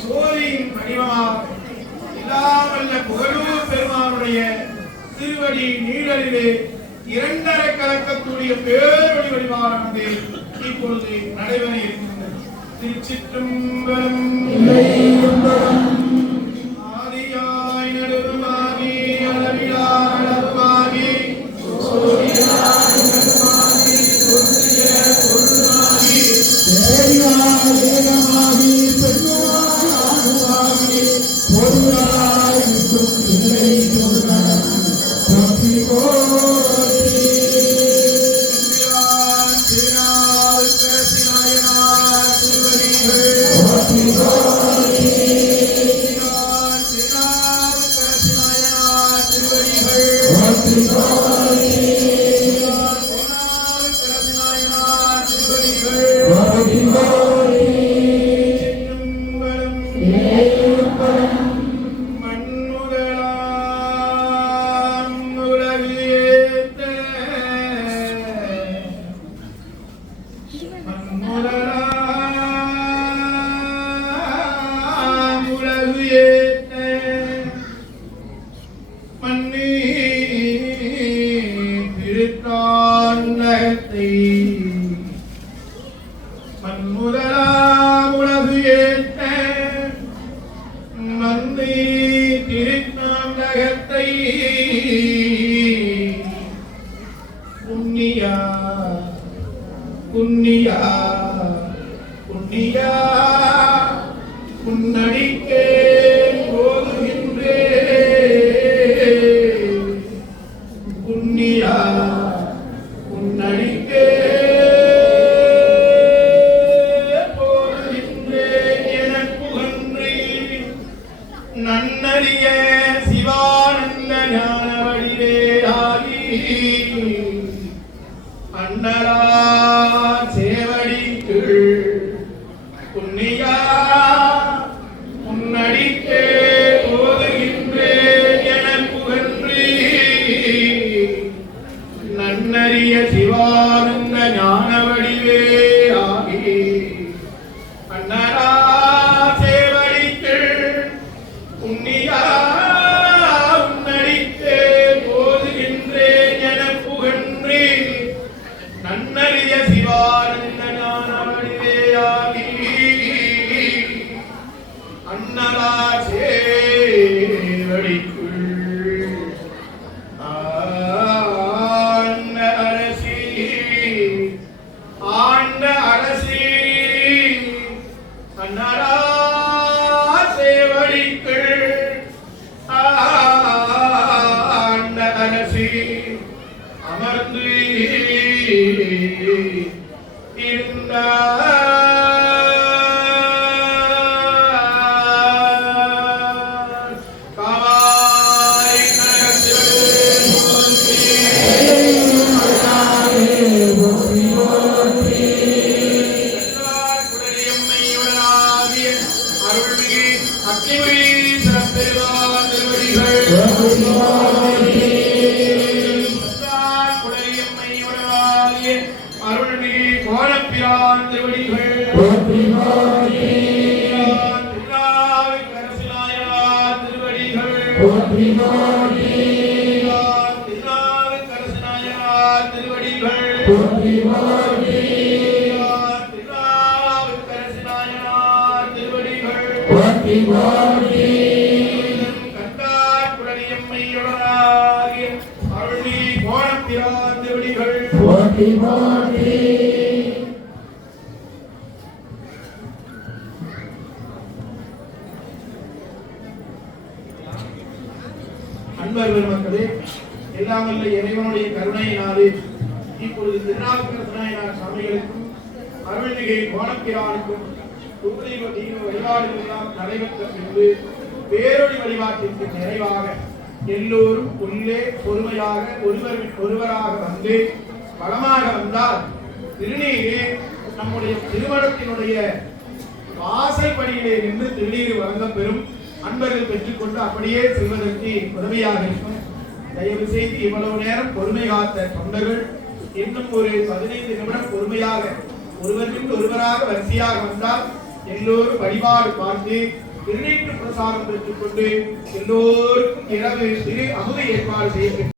சோதியின் வடிவமாக இல்லாமல்ல புகழூர் பெருமானுடைய திருவடி நீழலிலே இரண்டரை கலக்கக்கூடிய பேரொளி வடிவானது இப்பொழுது நடைபெற இருக்கின்றது. திருச்சிற்றம்பலம். ஆதியாய் நடுவுமாகி அளவிலா அளவுமாகி புண்ணியா புண்ணியா புன்னடிக்கே போதுகின்றே புண்ணியா புன்னடிக்கே போதுகின்றே என புகன்றி நன்னறிய சிவானந்த ஞான வடிவே ஆகி அண்ணலா புண்ணியா உன்னடிக்கே போதுகின்றேன் என புகன்றி நன்னறிய சிவானந்த ஞான வடிவே ஆகி அண்ணரா சேவடிக்கு புண்ணியா உன்னடிக்கே போதுகின்றேன் என புகன்றி நன்னறிய சிவானந்த ஞான வடிவே ஆகி அண்ணலா சேவடிக்குள் ஆண்ட அரசி அண்ணலா சேவடிக்குள் ஆண்ட அரசி அமர்ந்து இருந்தார். அன்பர் பெருமக்களே, எல்லாம் வல்ல இறைவனுடைய கருணையினாலே இப்பொழுது திருநாவுக்கரசனார் சாமிகளுக்கும் அருள்மிகு கோணப்பிரானுக்கும் குருதெய்வ தெய்வ வழிபாடுகள் எல்லாம் நடைபெற்ற பின்பு பேரொளி வழிபாட்டிற்கு நிறைவாக எல்லோரும் உள்ளே பொறுமையாக ஒருவராக வந்து பலமாக வந்தால் திருநீரே நம்முடைய திருமணத்தினுடைய வாசல் படியிலே நின்று திருநீர் வழங்க பெறும். அன்பர்கள் பெற்றுக்கொண்டு அப்படியே செல்வதற்கு உதவியாக இருக்கும். தயவு செய்து இவ்வளவு நேரம் பொறுமை காத்த தொண்டர்கள் இன்னும் ஒரு 15 நிமிடம் பொறுமையாக ஒருவருக்கு ஒருவராக வரிசையாக வந்தால் எல்லோரும் வழிபாடு பார்த்து திருநீற்று பிரசாதம் பெற்றுக்கொண்டு எல்லோருக்கும் இரவு சிறு அமுத ஏற்பாடு செய்ய